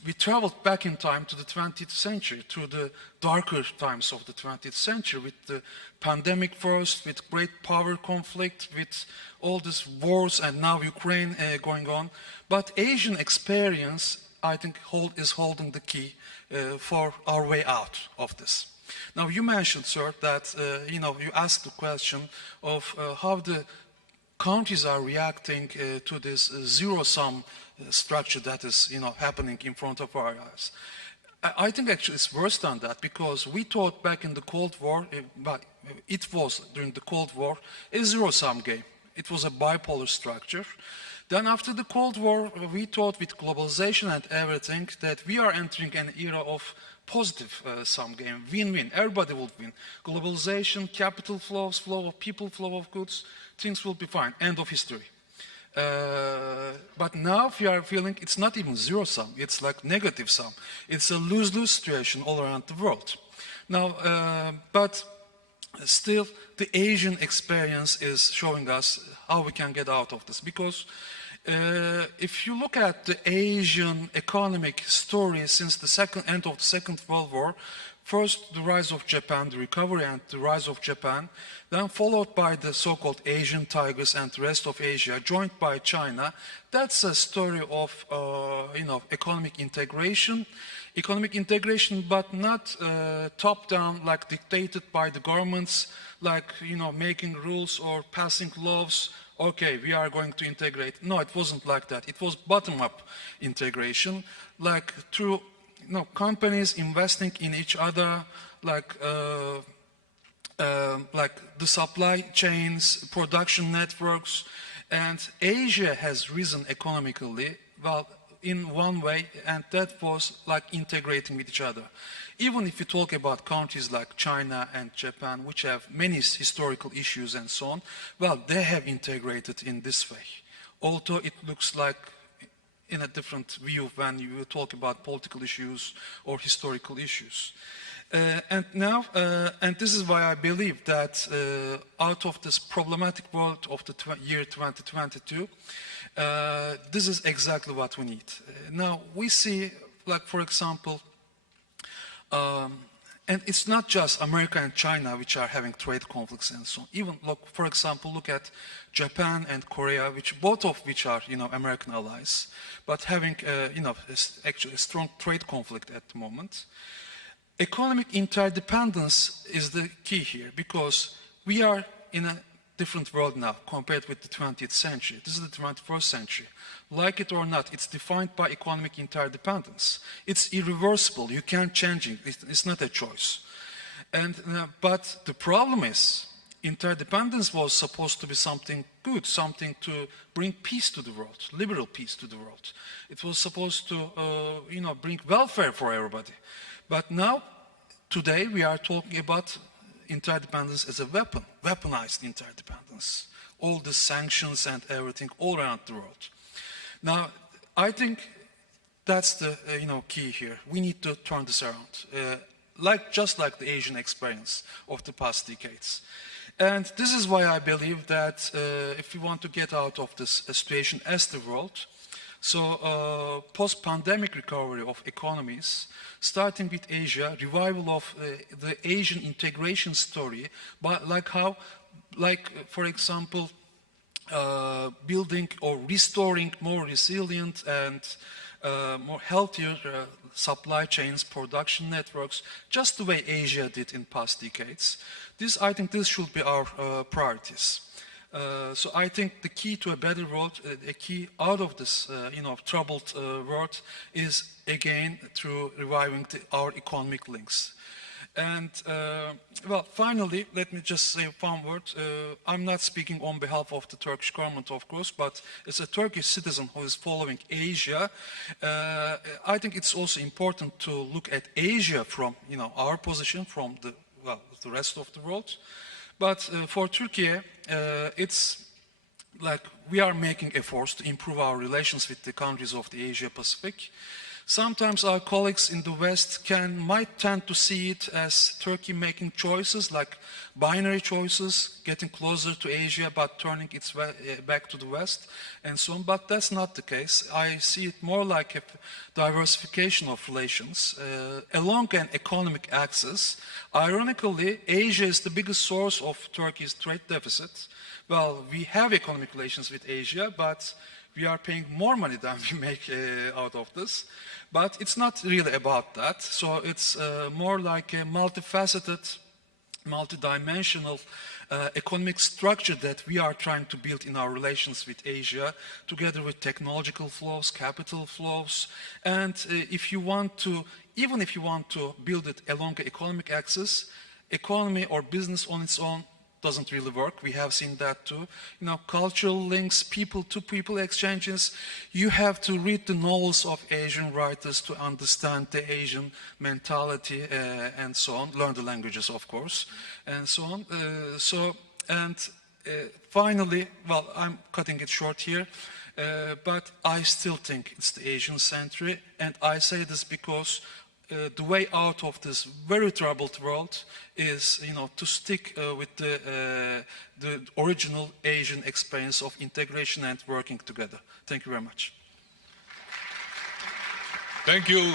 we traveled back in time to the 20th century, to the darker times of the 20th century, with the pandemic first, with great power conflict, with all these wars, and now Ukraine going on. But Asian experience, I think, is holding the key for our way out of this. Now, you mentioned, sir, that you asked the question of how the countries are reacting to this zero-sum structure that is, happening in front of our eyes. I think actually it's worse than that, because we thought back in the Cold War, but it was during the Cold War, a zero-sum game. It was a bipolar structure. Then after the Cold War, we thought with globalization and everything that we are entering an era of positive sum game, win-win, everybody will win. Globalization, capital flows, flow of people, flow of goods, things will be fine, end of history. But now we are feeling it's not even zero sum, it's like negative sum. It's a lose-lose situation all around the world. Now, but still the Asian experience is showing us how we can get out of this, because if you look at the Asian economic story since the end of the Second World War, first the rise of Japan, the recovery and the rise of Japan, then followed by the so-called Asian tigers and the rest of Asia, joined by China. That's a story of economic integration, but not top-down, like dictated by the governments, like making rules or passing laws. Okay, we are going to integrate. No, it wasn't like that. It was bottom-up integration, like through companies investing in each other, like the supply chains, production networks, and Asia has risen economically, well, in one way, and that was like integrating with each other. Even if you talk about countries like China and Japan, which have many historical issues and so on, well, they have integrated in this way. Although it looks like in a different view when you talk about political issues or historical issues. And this is why I believe that out of this problematic world of the year 2022, this is exactly what we need. Now, we see, like, for example, and it's not just America and China which are having trade conflicts and so on. Even, look, for example, look at Japan and Korea, both of which are, American allies, but having, actually a strong trade conflict at the moment. Economic interdependence is the key here, because we are in a different world now compared with the 20th century. This is the 21st century. Like it or not, it's defined by economic interdependence. It's irreversible. You can't change it. It's not a choice. And but the problem is, interdependence was supposed to be something good, something to bring peace to the world, liberal peace to the world. It was supposed to, bring welfare for everybody. But now, today, we are talking about interdependence as a weapon, weaponized interdependence. All the sanctions and everything all around the world. Now, I think that's the key here. We need to turn this around, just like the Asian experience of the past decades. And this is why I believe that if we want to get out of this situation as the world, so post-pandemic recovery of economies, starting with Asia, revival of the Asian integration story, but for example, building or restoring more resilient and more healthier supply chains, production networks, just the way Asia did in past decades. I think this should be our priorities. So I think the key to a better world, a key out of this, troubled world is, again, through reviving our economic links. And, well, finally, let me just say one word. I'm not speaking on behalf of the Turkish government, of course, but as a Turkish citizen who is following Asia, I think it's also important to look at Asia from, our position, from the rest of the world. But for Turkey, it's like we are making efforts to improve our relations with the countries of the Asia-Pacific. Sometimes our colleagues in the West might tend to see it as Turkey making choices like binary choices, getting closer to Asia but turning its back to the West and so on. But that's not the case. I see it more like a diversification of relations along an economic axis. Ironically, Asia is the biggest source of Turkey's trade deficit. Well, we have economic relations with Asia, but we are paying more money than we make out of this. But it's not really about that. So it's more like a multifaceted, multidimensional economic structure that we are trying to build in our relations with Asia, together with technological flows, capital flows. And even if you want to build it along the economic axis, economy or business on its own doesn't really work. We have seen that too. Cultural links, people-to-people exchanges. You have to read the novels of Asian writers to understand the Asian mentality and so on. Learn the languages, of course, and so on. Finally, well, I'm cutting it short here, but I still think it's the Asian century, and I say this because the way out of this very troubled world is, to stick with the original Asian experience of integration and working together. Thank you very much. Thank you.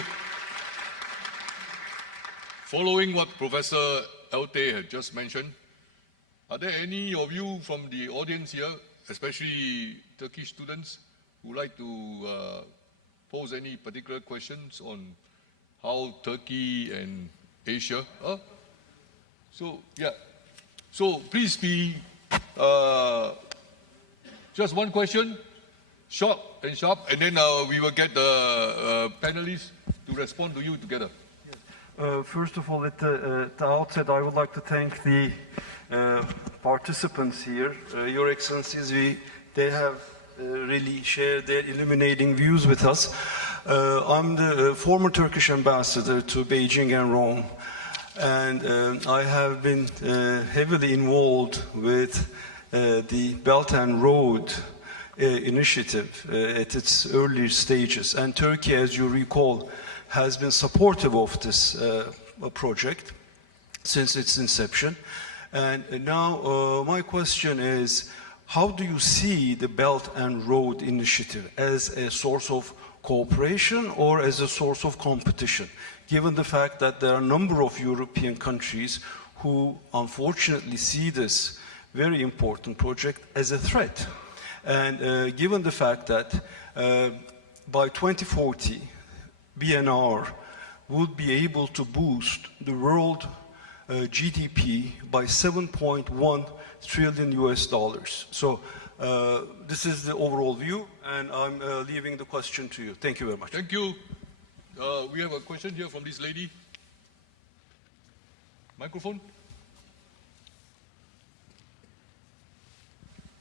Following what Professor Elte had just mentioned, are there any of you from the audience here, especially Turkish students, who would like to pose any particular questions on how Turkey and Asia are? So please be just one question, short and sharp, and then we will get the panelists to respond to you together. First of all, at the outset, I would like to thank the participants here. Your Excellencies, they have really shared their illuminating views with us. I'm the former Turkish ambassador to Beijing and Rome, and I have been heavily involved with the Belt and Road initiative at its early stages. And Turkey, as you recall, has been supportive of this project since its inception. And now my question is, how do you see the Belt and Road initiative? As a source of cooperation or as a source of competition, given the fact that there are a number of European countries who unfortunately see this very important project as a threat? And given the fact that by 2040, BNR would be able to boost the world GDP by $7.1 trillion US. So this is the overall view, and I'm leaving the question to you. Thank you very much. Thank you. We have a question here from this lady. Microphone.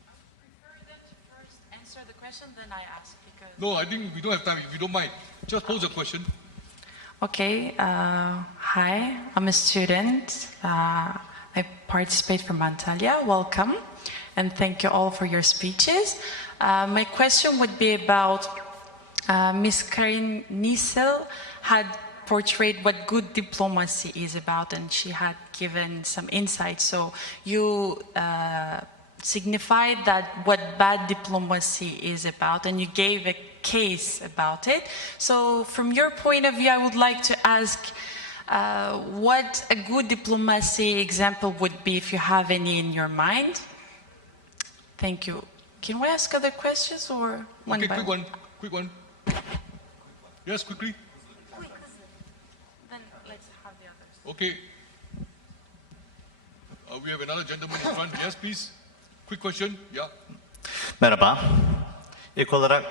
I would prefer them to first answer the question, then I ask, because... No, I think we don't have time. If you don't mind, just pose a question. Okay. Hi, I'm a student. I participate from Antalya. Welcome, and thank you all for your speeches. My question would be about Ms. Karin Niesel had portrayed what good diplomacy is about, and she had given some insight. So you signified that what bad diplomacy is about, and you gave a case about it. So from your point of view, I would like to ask what a good diplomacy example would be, if you have any in your mind. Thank you. Can we ask other questions or one Okay, by quick one. Yes, quickly. Then let's have the others. Okay. We have another gentleman in front. Yes, please. Quick question. Yeah. Merhaba. İlk olarak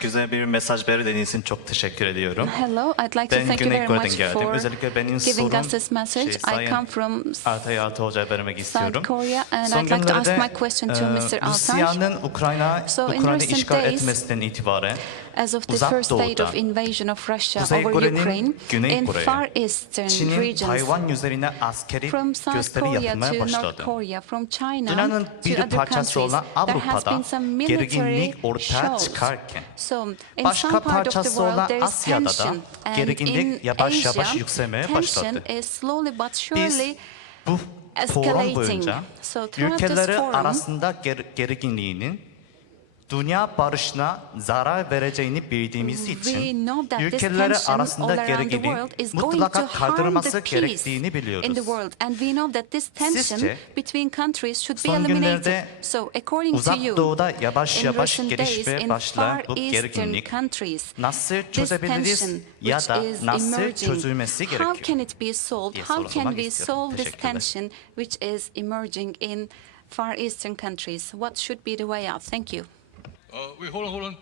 güzel bir mesaj verdiğiniz için çok teşekkür ediyorum. Hello, I'd like to Ben thank you Güney very Kore'den much geldim. for Özellikle benim giving sorum us this message. I come from Altay Altay Hoca'ya vermek istiyorum. South Korea, and Son I'd like to ask günlerde my question to Mr. Altay. Rusya'nın Ukrayna'yı recent işgal days, etmesinden itibaren as of the Uzak first date Doğu'da, of invasion of Russia Kuzey over Kore'nin Ukraine, Güney in Kore'ye, far eastern Çin'in regions, Tayvan üzerine askeri from South gösteri Korea yapmaya to North başladı. Korea, from China Dünyanın to bir other parçası countries, olan there has Avrupa'da been some military gerginlik ortaya shows. çıkarken varken So, in başka some part of the parçası olan world there is Asya'da da tension, and gerginlik in yavaş yavaş Asia, yükselmeye tension başladı. is slowly but Biz surely bu forum escalating. boyunca So, throughout this ülkeleri forum, arasında gerginliğinin dünya barışına zarar vereceğini bildiğimiz için we know that this ülkeleri tension all arasında around the gerginliğin world is going to mutlaka harm kaldırılması the peace gerektiğini in the biliyoruz. world, and we know that this tension Sizce between countries should be son eliminated. günlerde So, according to Uzak you, Doğu'da yavaş in yavaş recent days gelişmeye in başlayan Far bu Eastern gerginlik countries, nasıl this çözebiliriz tension ya which da is nasıl emerging, çözülmesi how gerekiyor can it be solved? diye How can sormak we istiyorum. solve this Teşekkürler. tension which is emerging in Far Eastern countries? What should be the way out? Thank you. Wait, hold on.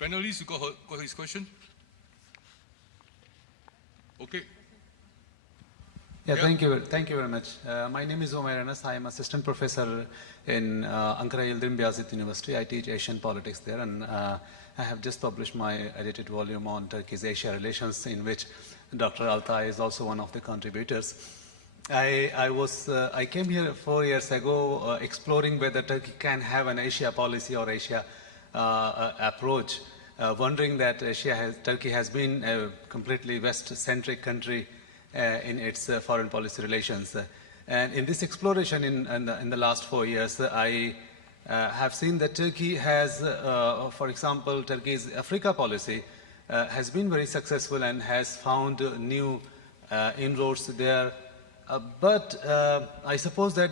Panelists, you got his question? Okay. Yeah, thank you very much. My name is Omer Anas. I am assistant professor in Ankara Yildirim Beyazıt University. I teach Asian politics there, and I have just published my edited volume on Turkish-Asia relations, in which Dr. Altay is also one of the contributors. I came here 4 years ago exploring whether Turkey can have an Asia policy or Asia approach, wondering that Turkey has been a completely West-centric country in its foreign policy relations. And in this exploration in the last 4 years, I have seen that Turkey has, for example, Turkey's Africa policy has been very successful and has found new inroads there. But I suppose that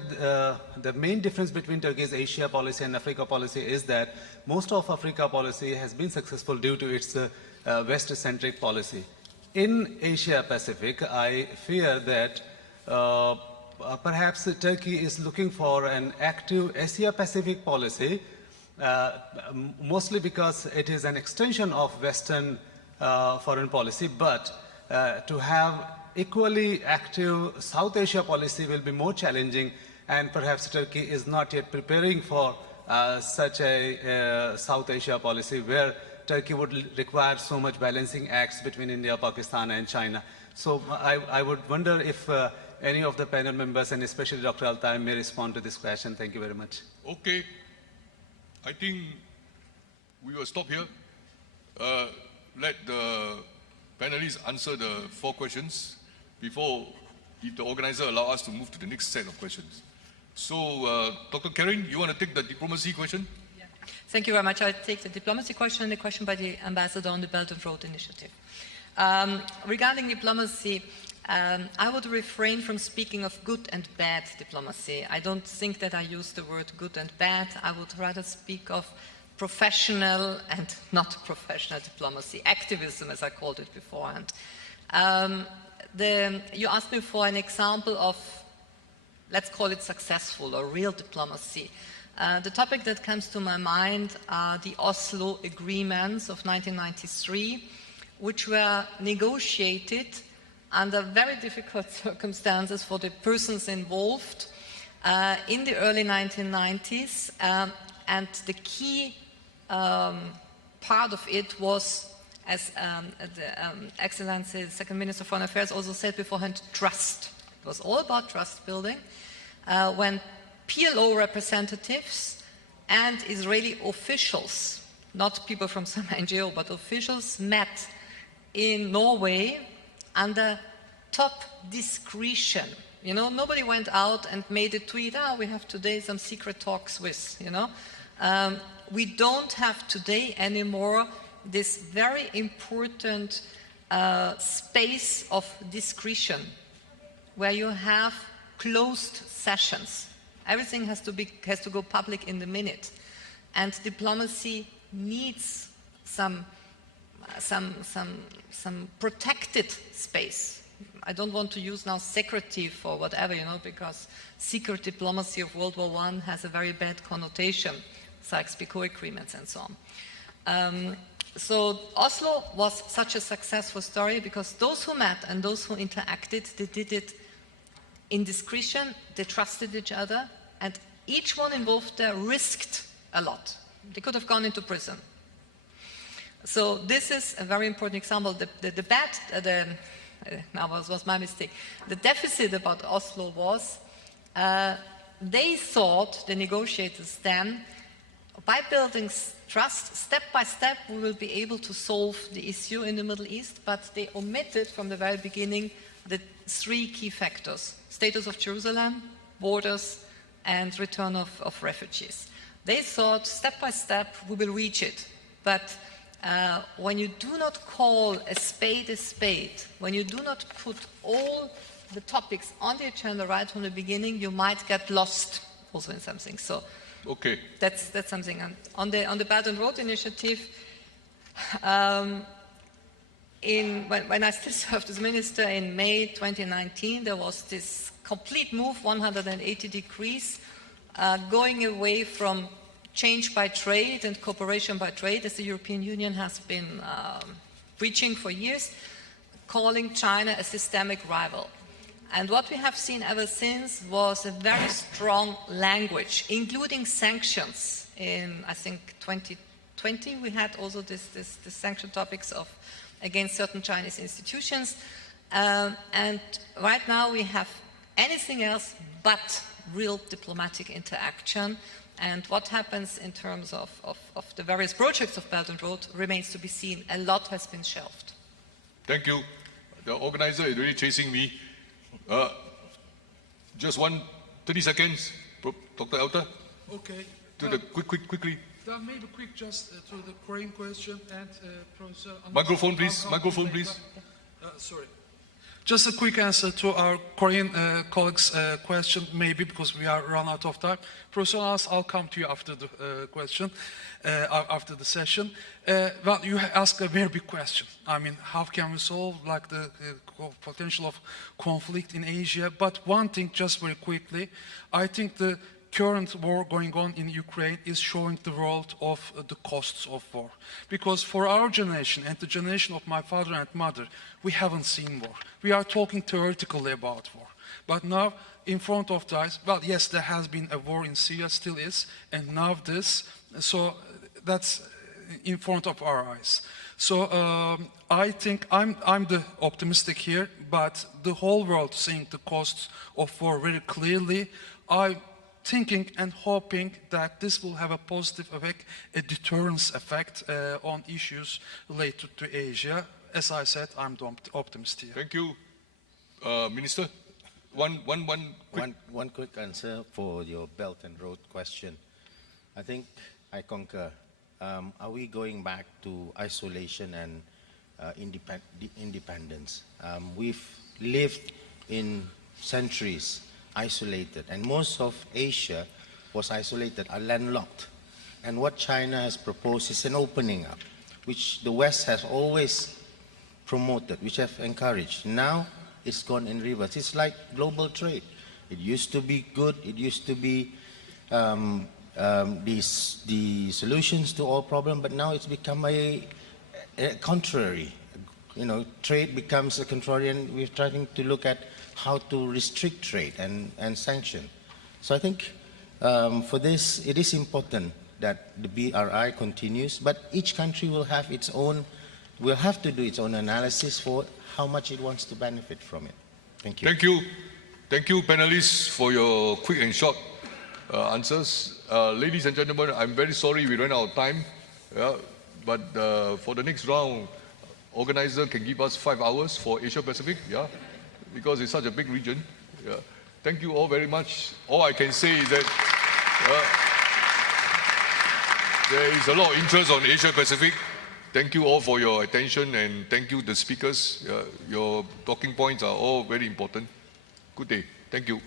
the main difference between Turkey's Asia policy and Africa policy is that most of Africa policy has been successful due to its West-centric policy. In Asia-Pacific, I fear that perhaps Turkey is looking for an active Asia-Pacific policy, mostly because it is an extension of Western foreign policy, but to have equally active South Asia policy will be more challenging, and perhaps Turkey is not yet preparing for such a South Asia policy where Turkey would require so much balancing acts between India, Pakistan and China. So I would wonder if any of the panel members, and especially Dr. Altay, may respond to this question. Thank you very much. Okay. I think we will stop here. Let the panelists answer the 4 questions before, if the organizer allows us to move to the next set of questions. So, Dr. Karen, you want to take the diplomacy question? Yeah. Thank you very much. I'll take the diplomacy question and the question by the ambassador on the Belt and Road Initiative. Regarding diplomacy, I would refrain from speaking of good and bad diplomacy. I don't think that I use the word good and bad. I would rather speak of professional and not professional diplomacy, activism as I called it beforehand. You asked me for an example of, let's call it successful or real diplomacy. The topic that comes to my mind are the Oslo agreements of 1993, which were negotiated under very difficult circumstances for the persons involved in the early 1990s. And the key part of it was, as Excellency, the Second Minister of Foreign Affairs also said beforehand, trust. It was all about trust building. When PLO representatives and Israeli officials, not people from some NGO, but officials met in Norway under top discretion. You know, nobody went out and made a tweet, we have today some secret talks with, you know. We don't have today anymore this very important space of discretion where you have closed sessions. Everything has to go public in the minute. And diplomacy needs some protected space. I don't want to use now secretive or whatever, you know, because secret diplomacy of World War I has a very bad connotation, Sykes-Picot agreements and so on. So Oslo was such a successful story because those who met and those who interacted, they did it in discretion, they trusted each other, and each one involved there risked a lot. They could have gone into prison. So this is a very important example. Now was my mistake. The deficit about Oslo was, they thought, the negotiators then, by building trust, step by step, we will be able to solve the issue in the Middle East, but they omitted from the very beginning the 3 key factors: status of Jerusalem, borders, and return of refugees. They thought step by step we will reach it, but when you do not call a spade, when you do not put all the topics on the agenda right from the beginning, you might get lost also in something. So Okay. that's something. On the Belt and Road Initiative, when I still served as minister in May 2019, there was this complete move, 180 degrees, going away from change by trade and cooperation by trade, as the European Union has been preaching for years, calling China a systemic rival. And what we have seen ever since was a very strong language, including sanctions. In, I think, 2020, we had also the sanction topics against certain Chinese institutions. And right now we have anything else but real diplomatic interaction. And what happens in terms of the various projects of Belt and Road remains to be seen. A lot has been shelved. Thank you. The organizer is really chasing me. Just 30 seconds, Dr. Elter. Okay. Quickly. Maybe quick just to the Korean question and Professor... Microphone, please. Microphone, please. Sorry. Just a quick answer to our Korean colleagues' question, maybe because we are run out of time. Professor Alas, I'll come to you after the question, after the session. Well, you ask a very big question. I mean, how can we solve like the potential of conflict in Asia? But one thing, just very quickly, I think the current war going on in Ukraine is showing the world of the costs of war. Because for our generation and the generation of my father and mother, we haven't seen war. We are talking theoretically about war. But now, in front of the eyes, well, yes, there has been a war in Syria, still is, and now this. So that's in front of our eyes. So I think I'm the optimistic here, but the whole world seeing the costs of war very clearly. I'm thinking and hoping that this will have a positive effect, a deterrence effect on issues related to Asia. As I said, I'm the optimist here. Thank you, Minister. One quick answer for your Belt and Road question. I think I concur. Are we going back to isolation and independence? We've lived in centuries isolated, and most of Asia was isolated, are landlocked. And what China has proposed is an opening up, which the West has always promoted, which have encouraged. Now it's gone in reverse. It's like global trade. It used to be good. It used to be the solutions to all problems, but now it's become a contrary. You know, trade becomes a contrarian. We're trying to look at how to restrict trade and sanction. So I think for this, it is important that the BRI continues, but each country will have its own, will have to do its own analysis for how much it wants to benefit from it. Thank you. Thank you. Thank you, panelists, for your quick and short answers. Ladies and gentlemen, I'm very sorry we ran out of time, but for the next round, organizer can give us 5 hours for Asia Pacific, because it's such a big region. Thank you all very much. All I can say is that there is a lot of interest on Asia Pacific. Thank you all for your attention, and thank you the speakers. Your talking points are all very important. Good day. Thank you.